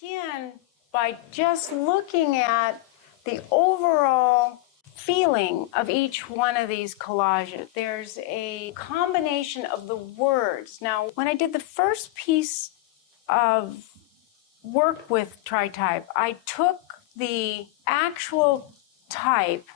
begin by just looking at the overall feeling of each one of these collages. There's a combination of the words. Now, when I did the first piece of work with Tritype, I took the actual type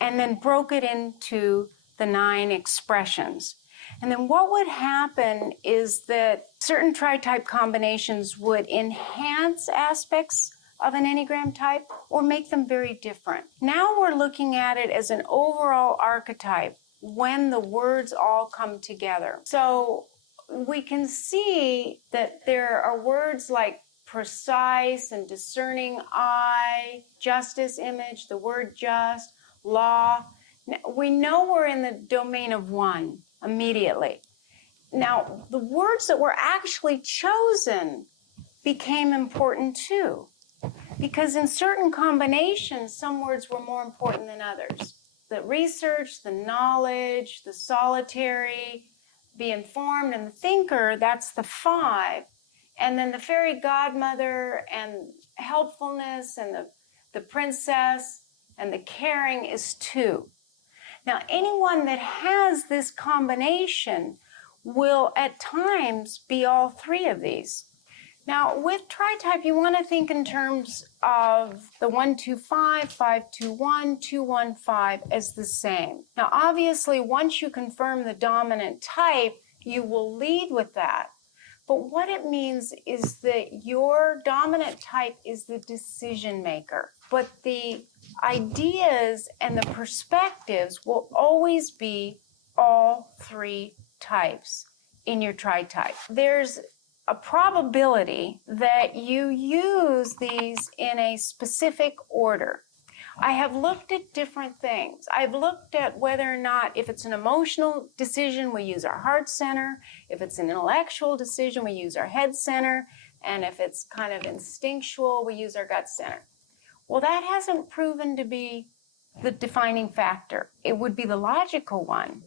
and then broke it into the 9 expressions. And then what would happen is that certain Tritype combinations would enhance aspects of an Enneagram type or make them very different. Now we're looking at it as an overall archetype when the words all come together. So we can see that there are words like precise and discerning eye, justice image, the word just, law. We know we're in the domain of 1 immediately. Now, the words that were actually chosen became important too, because in certain combinations, some words were more important than others. The research, the knowledge, the solitary, the informed, and the thinker, that's the 5. And then the fairy godmother and helpfulness and the princess and the caring is 2. Now, anyone that has this combination will at times be all 3 of these. Now, with Tritype, you want to think in terms of the 1-2-5, 5-2-1, 2-1-5 as the same. Now, obviously, once you confirm the dominant type, you will lead with that. But what it means is that your dominant type is the decision maker. But the ideas and the perspectives will always be all 3 types in your Tritype. There's a probability that you use these in a specific order. I have looked at different things. I've looked at whether or not, if it's an emotional decision, we use our heart center. If it's an intellectual decision, we use our head center. And if it's kind of instinctual, we use our gut center. Well, that hasn't proven to be the defining factor. It would be the logical one.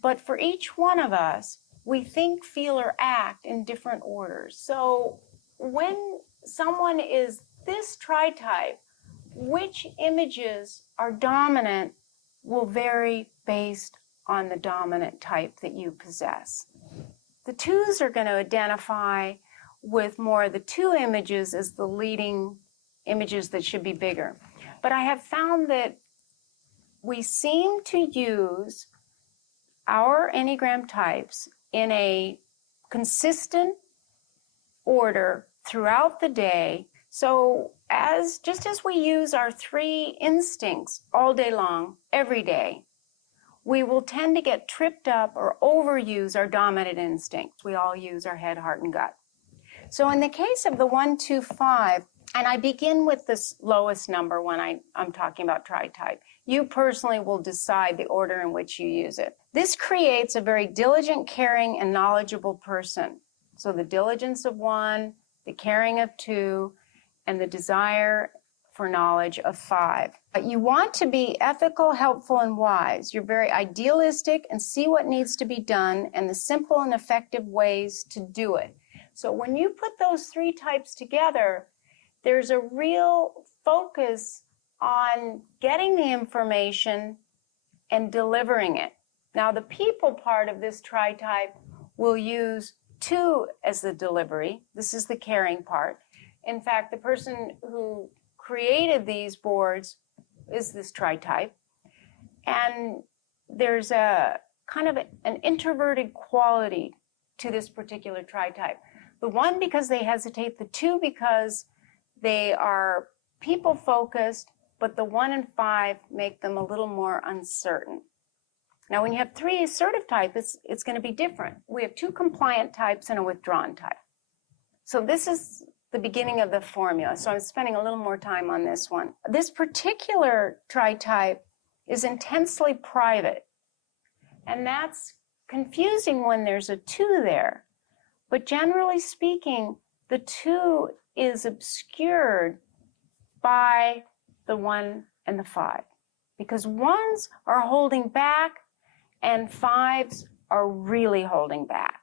But for each one of us, we think, feel, or act in different orders. So when someone is this Tritype, which images are dominant will vary based on the dominant type that you possess. The 2s are going to identify with more of the 2 images as the leading images that should be bigger. But I have found that we seem to use our Enneagram types in a consistent order throughout the day. So just as we use our 3 instincts all day long, every day, we will tend to get tripped up or overuse our dominant instincts. We all use our head, heart, and gut. So in the case of the 1-2-5, and I begin with this lowest number when I'm talking about Tritype, you personally will decide the order in which you use it. This creates a very diligent, caring, and knowledgeable person. So the diligence of 1, the caring of 2, and the desire for knowledge of 5. But you want to be ethical, helpful, and wise. You're very idealistic and see what needs to be done and the simple and effective ways to do it. So when you put those 3 types together, there's a real focus on getting the information and delivering it. Now, the people part of this Tritype will use 2 as the delivery. This is the caring part. In fact, the person who created these boards is this Tritype. And there's a kind of an introverted quality to this particular Tritype. The 1 because they hesitate, the 2 because they are people-focused, but the 1 and 5 make them a little more uncertain. Now, when you have 3 assertive types, it's going to be different. We have 2 compliant types and a withdrawn type. So this is the beginning of the formula. So I'm spending a little more time on this one. This particular Tritype is intensely private. And that's confusing when there's a 2 there. But generally speaking, the 2 is obscured by the 1 and the 5. Because 1s are holding back and 5s are really holding back.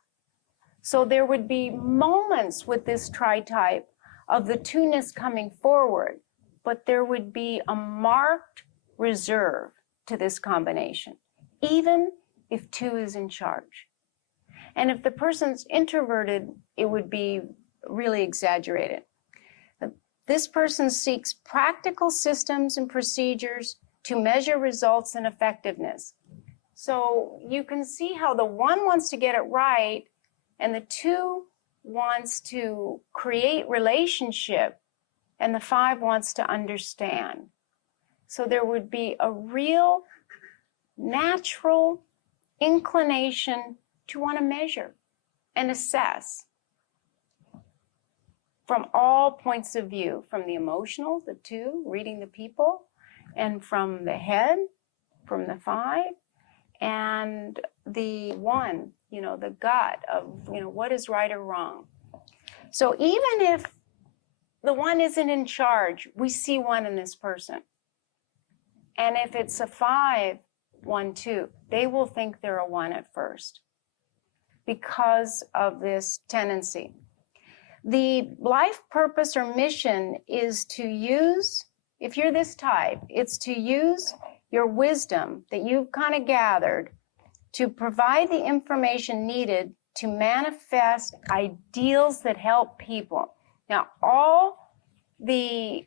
So there would be moments with this Tritype of the two-ness coming forward, but there would be a marked reserve to this combination, even if two is in charge. And if the person's introverted, it would be really exaggerated. This person seeks practical systems and procedures to measure results and effectiveness. So you can see how the one wants to get it right and the two wants to create relationship and the five wants to understand. So there would be a real natural inclination to want to measure and assess from all points of view, from the emotional, the two, reading the people, and from the head, from the five, and the one, the gut of, what is right or wrong. So even if the one isn't in charge, we see one in this person. And if it's a 5, 1, 2, they will think they're a 1 at first because of this tendency. The life purpose or mission is to use, if you're this type, it's to use your wisdom that you've kind of gathered to provide the information needed to manifest ideals that help people. Now, all the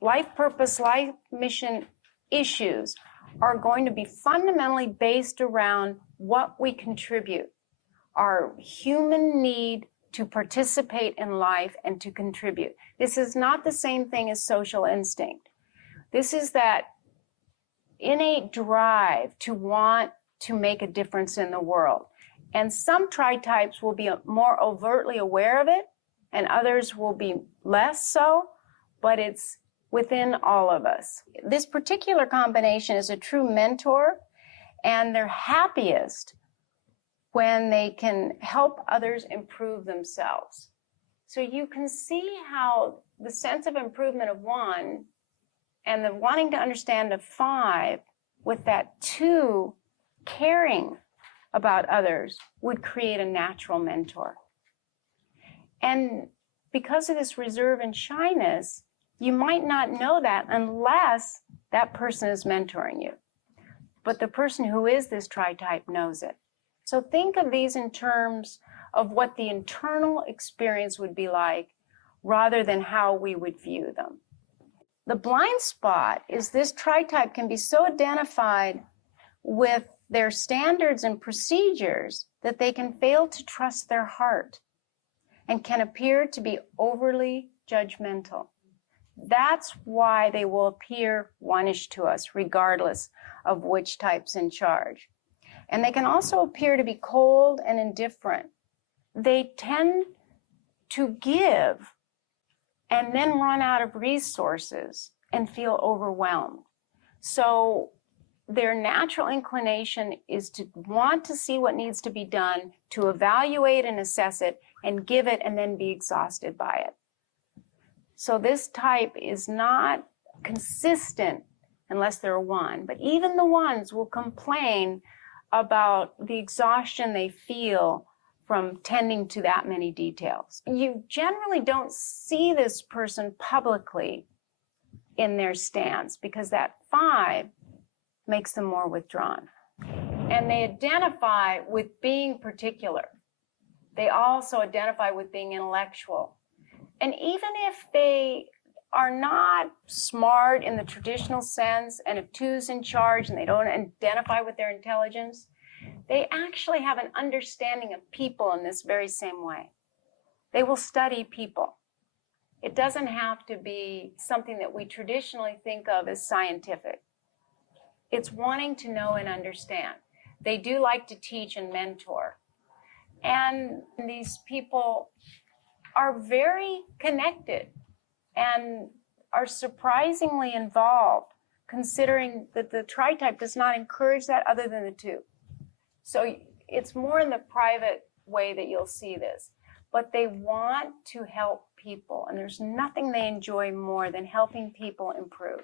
life purpose, life mission issues are going to be fundamentally based around what we contribute, our human need to participate in life and to contribute. This is not the same thing as social instinct. This is that innate drive to want to make a difference in the world. And some tritypes will be more overtly aware of it, and others will be less so, but it's within all of us. This particular combination is a true mentor, and they're happiest when they can help others improve themselves. So you can see how the sense of improvement of 1 and the wanting to understand of 5 with that 2 caring about others would create a natural mentor. And because of this reserve and shyness, you might not know that unless that person is mentoring you. But the person who is this tritype knows it. So think of these in terms of what the internal experience would be like rather than how we would view them. The blind spot is this tritype can be so identified with their standards and procedures that they can fail to trust their heart and can appear to be overly judgmental. That's why they will appear one-ish to us, regardless of which type's in charge. And they can also appear to be cold and indifferent. They tend to give and then run out of resources and feel overwhelmed. So their natural inclination is to want to see what needs to be done, to evaluate and assess it, and give it and then be exhausted by it. So this type is not consistent unless they're a 1, but even the 1s will complain about the exhaustion they feel from tending to that many details. You generally don't see this person publicly in their stance because that 5 makes them more withdrawn. And they identify with being particular. They also identify with being intellectual. And even if they are not smart in the traditional sense, and if 2's in charge and they don't identify with their intelligence, they actually have an understanding of people in this very same way. They will study people. It doesn't have to be something that we traditionally think of as scientific. It's wanting to know and understand. They do like to teach and mentor. And these people are very connected and are surprisingly involved, considering that the tritype does not encourage that other than the 2. So it's more in the private way that you'll see this. But they want to help people, and there's nothing they enjoy more than helping people improve.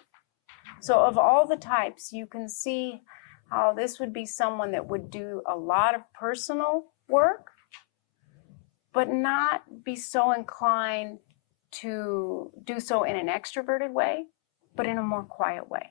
So of all the types, you can see how this would be someone that would do a lot of personal work, but not be so inclined to do so in an extroverted way, but in a more quiet way.